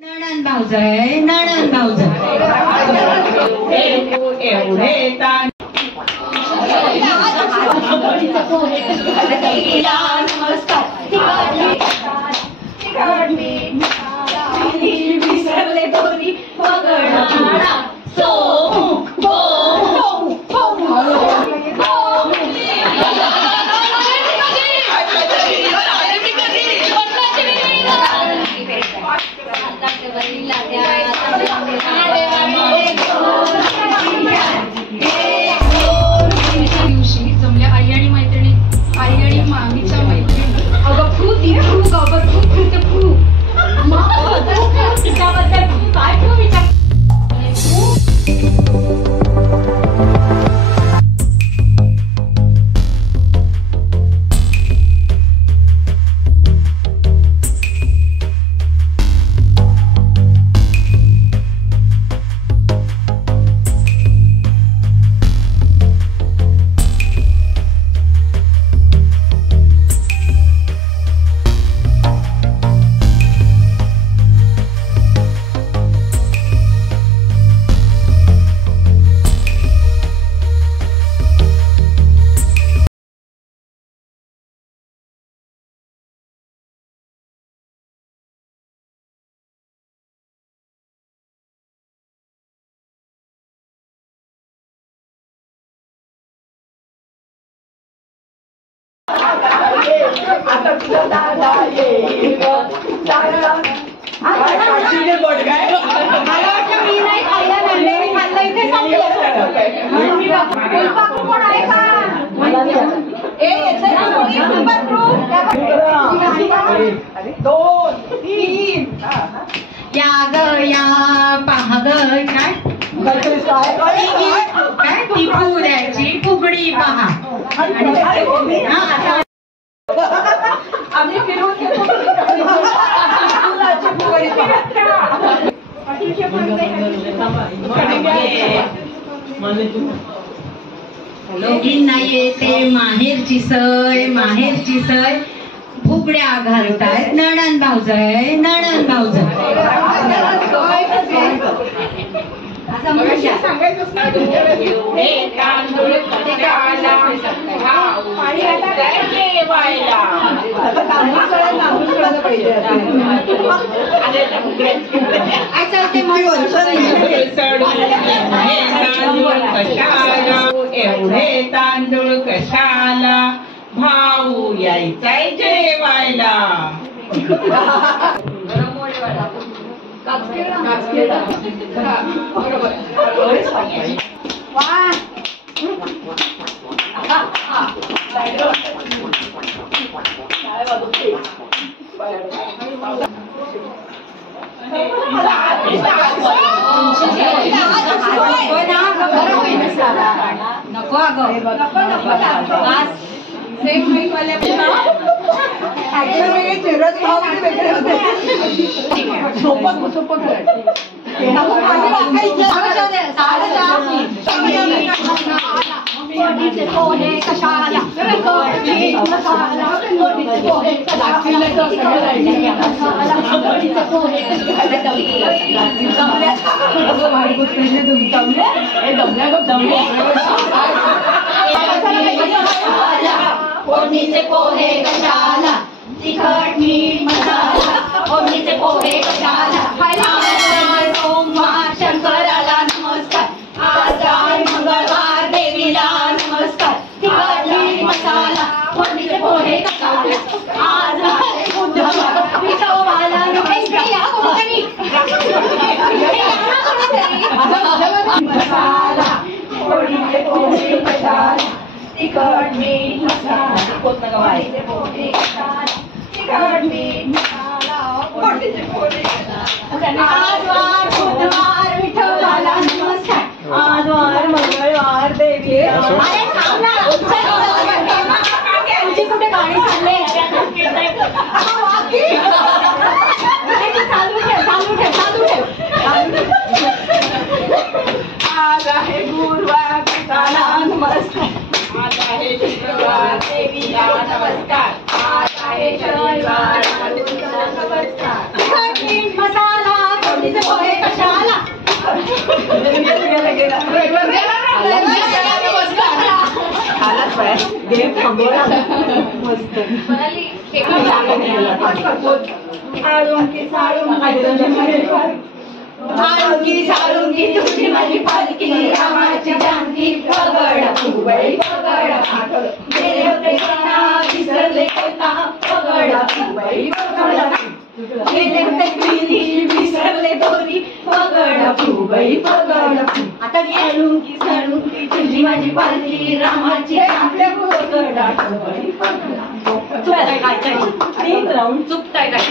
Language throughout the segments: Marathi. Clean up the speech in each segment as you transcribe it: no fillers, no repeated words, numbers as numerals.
नणन भाऊजाई, नणन भाऊजाई एवढे ताण विसरले दोरी वगळाणा आता तुझा दादा येईल मला वाटलं मी नाही खाल्लं म्हणले मी खाल्लं इथे संपलं कोण आहे का ए येते ना कोणी नंबर प्रूफ 2 3 या ग या पहा ग काय ती पुऱ्याची फुगडी पहा आम्ही फिरून येते माहेरची सय फुगड्या घालतायत नणन भाऊजाई नणन भाऊजाई सांगायचंच नाही एवढे तांदूळ कशाला भाऊ यायचाय जेवायला नको पोहे कशाला फोडणीचे पोहे कशाला तिखट मीठ मसाला फोडणीचे पोहे कशाला सोमवार शंकराला नमस्कार आज आहे मंगळवार देवीला नमस्कार तिखट मीठ मसाला फोडणीचे पोहे कशाला आज आहे बुधवार विठोबाला मसाला फोडणीचे पोहे कशाला तिखट मीठ मसाला फोडणीचे पोहे कशाला तिखट मीठ मसाला फोडणीचे पोहे कशाला आज वार बुधवार विठोबाला नमस्कार आज वार मंगळवार देवी अरे थांब ना तुझी कुठे गाणी चालले चालू ठेव आज आहे गुरुवार नमस्कार आज आहे शुक्रवार देवीला नमस्कार आज आहे शनिवार नमस्कार मसाला फोडणीचे पोहे कशाला आळुंकी साळुंकी तुझी माझी पालखी रामाची जानकी पगड फुगडी पगड गेले होते कोणा विसरले कोणा पगड फुगडी पगड गेले होते पिली विसरले दोरी पगड फुगडी पगड आता आळुंकी साळुंकी तुझी माझी पालखी रामाची आपल्या पगड फुगडी पगड चुकताय काय चुकताय काय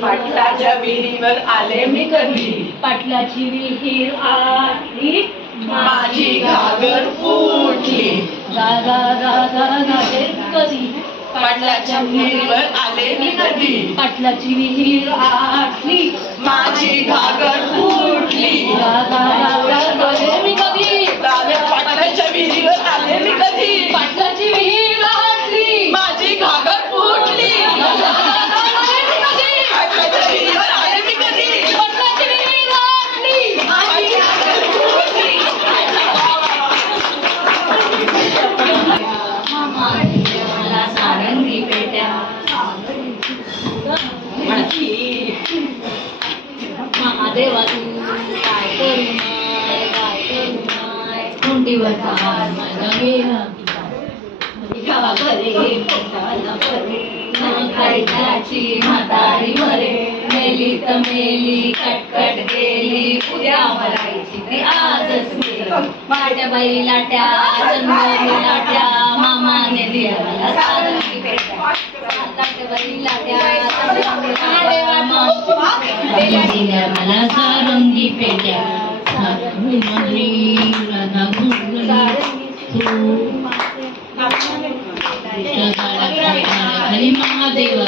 पाटलाच्या विहिरीवर आले मी कधी, पाटलाची विहीर आली माझी घागर फुटली. कधी पाटलाच्या विहिरीवर आले मी कधी, पाटलाची विहीर आली माझी घागर फुटली. मी कधी पाटलाच्या विहिरीवर आले मी कधी, पाटलाची विहीर आली माझी घागर दिवस आज माझा गेला गावाकडे पोटाला बरे न खायची म्हातारी मरे मेली तर मेली कटकट गेली उद्या मरायची ती आजच गेली माझ्या बाई लाट्या जन्म लाट्या मामाने दिल्या मला सारंगी पेट्या लाट्या बाई लाट्या दिल्या मला सारंगी पेट्या हरी महादेव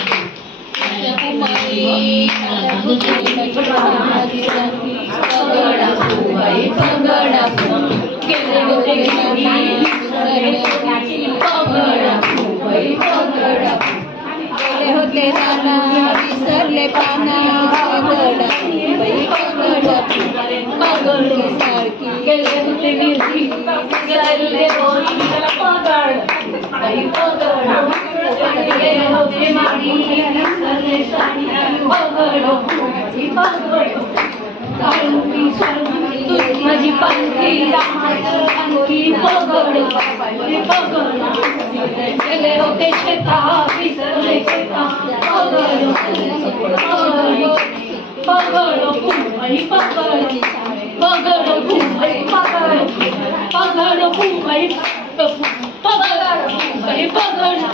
होते जाना विसरले पाना पगड सारखी गेले होते गिरती विसरले गेले होते माडी विसरले साडी माझी पालखी पगड गेले होते शेता विसरले शेता पगड मुंबई पगड पगड मुंबई पगड पगड मुंबई पगड मुंबई पगड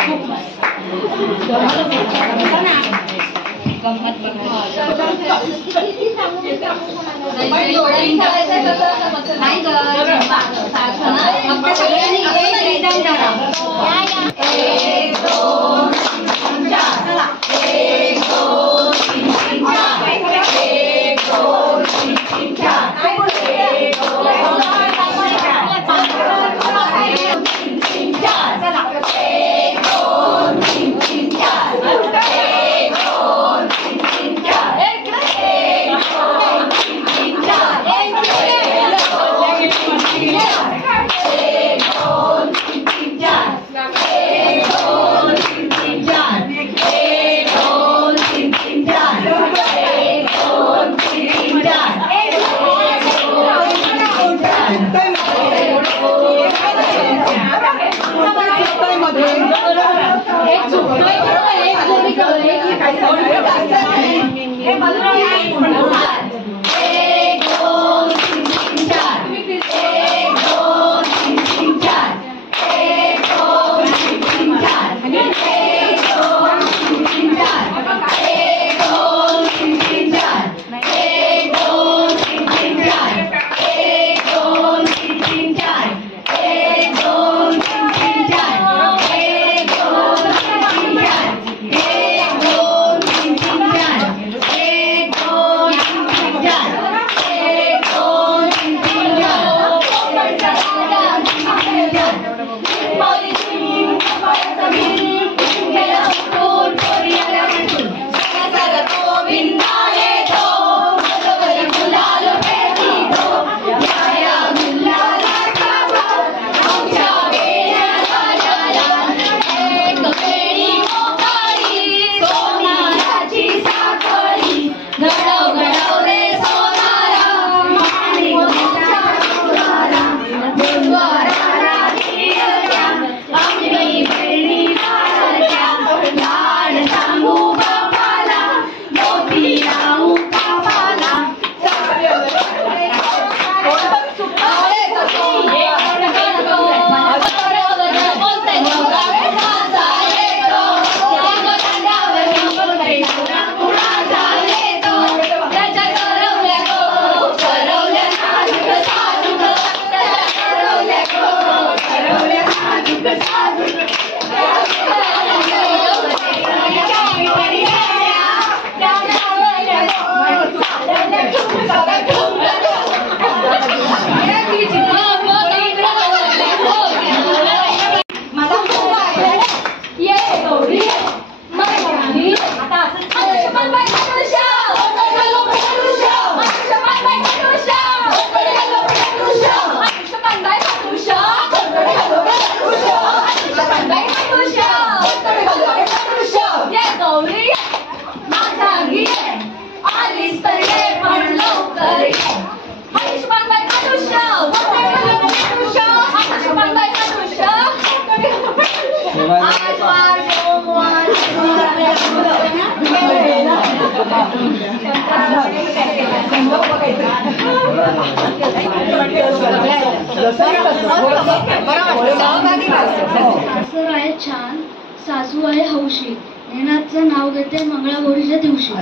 सासर आहे छान, सासू आहे हौशी, नेनाचं नाव घेते मंगळागौरीच्या दिवशी.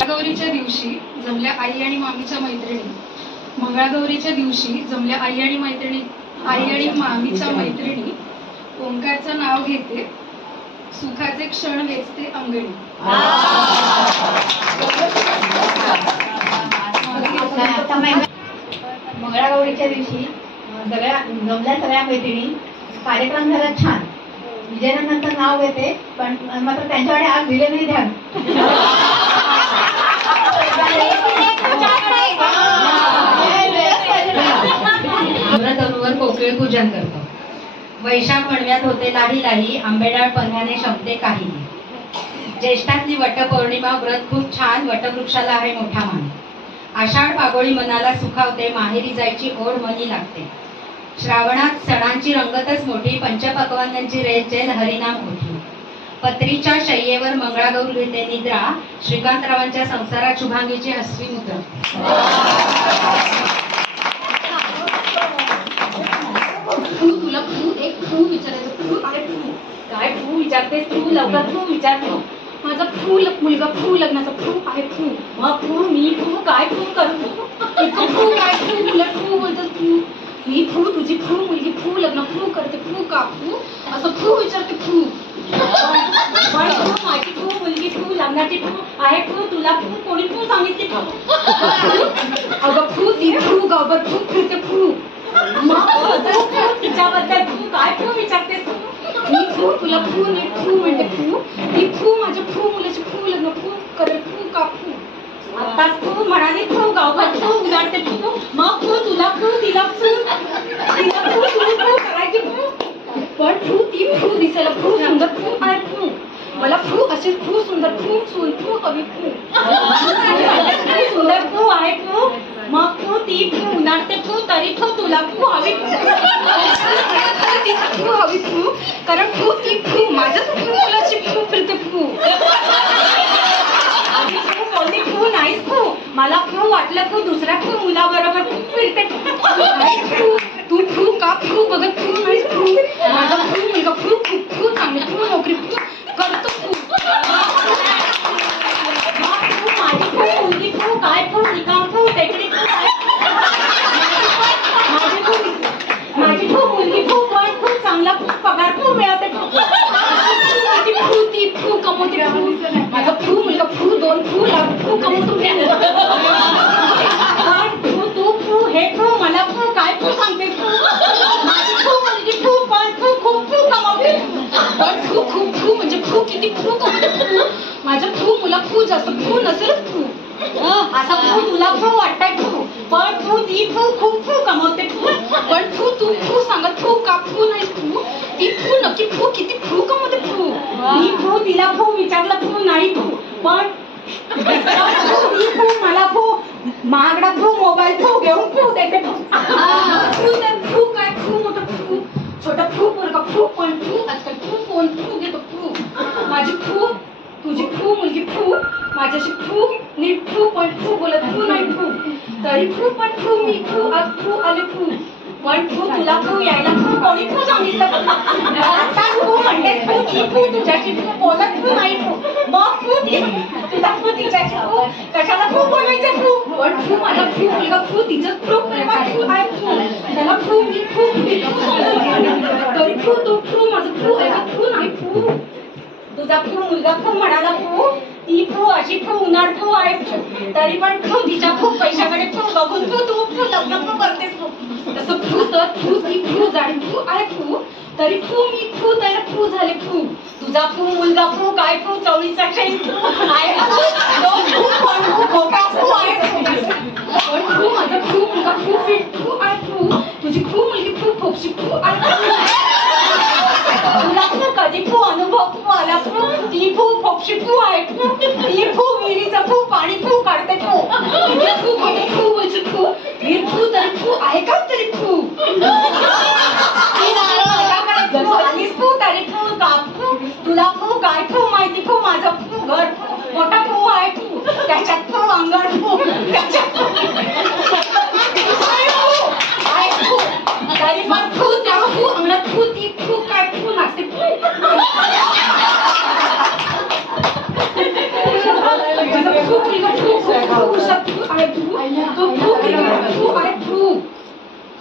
मंगळागौरीच्या दिवशी जमल्या आई आणि मामीच्या मैत्रिणी. मंगळागौरीच्या दिवशी जमल्या आई आणि मामीच्या मैत्रिणी. ओंकारचं नाव घेते, सुखाचे क्षण वेचते अंगणी. मंगळागौरीच्या दिवशी सगळ्या मैत्रिणी. कार्यक्रम झाला छान. विजयानंतर नाव घेते, पण मात्र त्यांच्याकडे आज दिले नाही ध्यान. तरुवर कोकिळ पूजन करतो. वैशाख वणव्यात होते लाही लाही, आंबेडाळ पन्हाने शमते काही. ज्येष्ठातली वटपौर्णिमा व्रत खूप छान, वटवृक्षाला आहे मोठा मान. आषाढ पागोळी मनाला सुखावते, माहेरी जायची ओढ मनी लागते. श्रावणात सणांची रंगतच मोठी, पंचपक्वान्नांची रेलचेल हरिनाम ओठी. पत्रीच्या शय्येवर मंगळागौर घेते निद्रा, श्रीकांतरावांच्या संसारात शुभांगीची हसवी मुद्रा. तुला एक विचारायचं. काय विचारतेस तू? लवकर विचार. माझा मुलगा लग्नाचा आहे. मग मी काय करू? काय मुलं बोलतात. मी तुझी मुलगी लग्न करते का असं विचारते. माझी मुलगी लग्नाची आहे. तुला कोणी सांगितली? अगं ती गावभर फिरते. तिच्याबद्दल काय विचारतेस? मी तुला नीट म्हणते. ती माझ्या मुलाची लग्न करेल का? आताच म्हणाली गावभर उजाडते. मग तुला तिला करायची. पण ती दिसायला सुंदर आहे. मला अशी सुंदर हवी. सुंदर आहे. मग ती उन्हाळते तरी तुला हवी. हवी कारण ती माझ्याच मुलाची फिरते. नाही मला वाटलं दुसऱ्या मुलाबरोबर फिरते. तू का बघत नाही. माझा मुलगा खूप चांगले नोकरी करतो. माझी मुलगी काय रिकाम टेकडी. माझी मुलगी पण चांगला पगार मिळवते. ती कमवते. माझा मुलगा दोन कमवतो. तू हे मला काय सांगते. माझी मुलगी पण खूप कमवते. पण खूप म्हणजे किती कमवते. माझ्या मुला जास्त नसेलच. असा तुला वाटतंय. पण ती खूप कमवते. पण तू सांगत का नाही. ती नक्की किती कमवते. मी तिला विचारलं नाही. पण मला महागडा मोबाईल घेऊन देते. काय मोठं छोटा मुलगा पण आजकाल फोन घेतो. माझी तुझी मुलगी माझ्याशी नीट पण बोलत नाही. तरी पण मी आज आले. पण तुला यायला कोणी सांगितलं. आता म्हणते तुझ्याशी बोलत नाही. मग तुला तिच्याशी कशाला बोलायचं. पण माझा मुलगा तिचं त्याला मी तरी माझं नाही. तुझा मुलगा म्हणाला ती अशी उन्हाळ आहे. तरी पण तिच्या पैशाकडे बघून तू लग्न करतेस. तसं ती जाडी आहे. तरी मी त्याला झाले. तुझा मुलगा काय चवळीचा क्षय आहे. पण माझा मुलगा फिट आहे. तुझी मुलगी फोपशी आहे. तुला कधी फू अनुभव फू आला फू ती फू फोक्षी फू आहे फू ती फू विहिरीचं फू पाणी फू काढते फू तिथे फू किती फू म्हणजे फू वीर फू तरी फू आहे का तरी फू आलीस फू तरी फू का फू तुला फू काय फू माहिती फू माझं फू घर मोठा फू आहे फू त्याच्यात फू अंगण फू त्याच्यात तरी पण फू त्या फू अंगणात फू ती फू काय फू लागते फू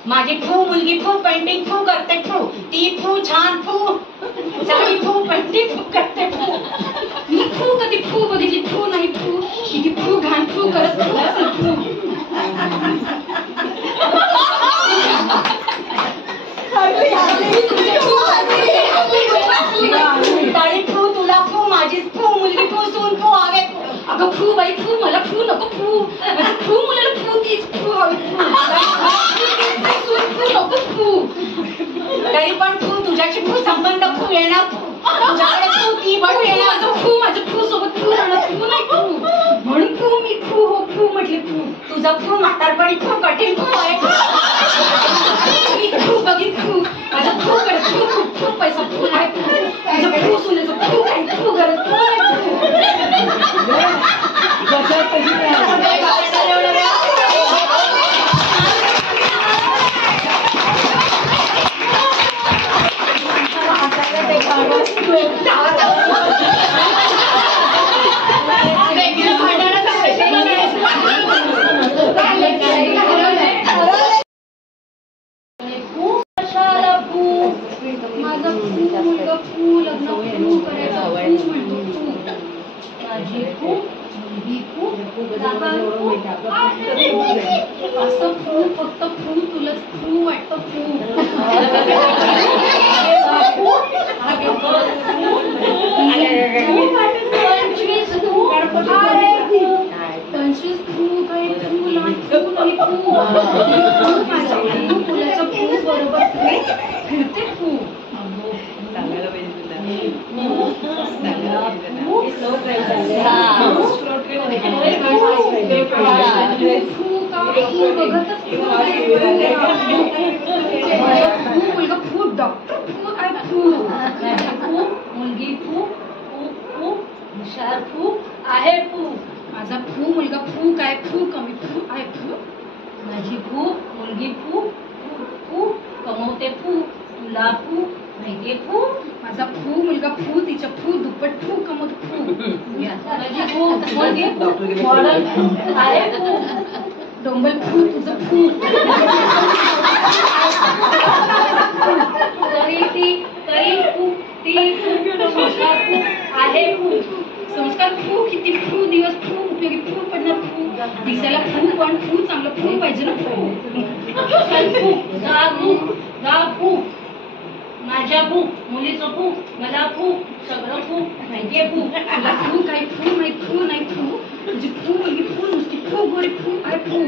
माझी फू मुलगी फू पेंटिंग फू करते फू ती फू छान फू चांगली फू पेंटिंग फू करते फू मी फू कधी फू बघितली फू नाही फू किती फू घाण फू करत फू ताई फू तुला फू माझी फू मुलगी फू सून फू आवे अगं फू बाई फू मला फू नको फू फू मुलाला फू तीच फू हवी सून फू नको फू तरी पण फू तुझ्याची फू संबंध फू येणार तुझ्याकडे फू ती पण येणार फू माझं फू सोबत फू राहणार फू नाही फू म्हणून फू मी फू हो फू म्हटले फू तुझा फू म्हातारपणी फू कठीण फू आहे मी फू बघित फू माझा फू कडे फू खूप फू पैसा फू आहे तुझं फू सुनेचं फू काही फू गरज फू माझं फू मुलगा फू लग्न फू करायचं फू म्हणतो फू माझी फू मुलगी फू असं फू फक्त फू तुलाच फू वाटतं फू पंचवीस फू काही फू नाही फू नाही फू फुलाचं फू बरोबर फिरते फू मुलगा फू डॉक्टर फू काय फू मुलगी फू फू फू हुशार फू आहे फू माझा फू मुलगा फू काय फू कमी फू आहे फू माझी फू मुलगी फू फू फू कमवते फू तुला फू माहितीये फू माझा फू मुलगा फू तिच्या फू दुप्पट फू कमवते फू माझी फू मुलगी मॉडल फू आहे फू डोंबल फू तुझं फू तरी फू ती संस्कार फू आहे फू संस्कार फू किती फू दिवस फू उपयोगी फू पडणार फू दिसायला फू पण फू चांगलं फू पाहिजे ना फू गा फू माझ्या फू मुलीचं फू मला फू सगळं फू माहितीये फू तुला फू काही फू नाही फू नाही फू तुझी फू मुलगी फू नुसती फू गोरी फू आहे फू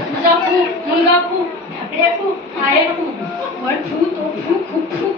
तुझा फू मुलगा फू ढाकळे फू आहे फू पण फू तो फू खूप फू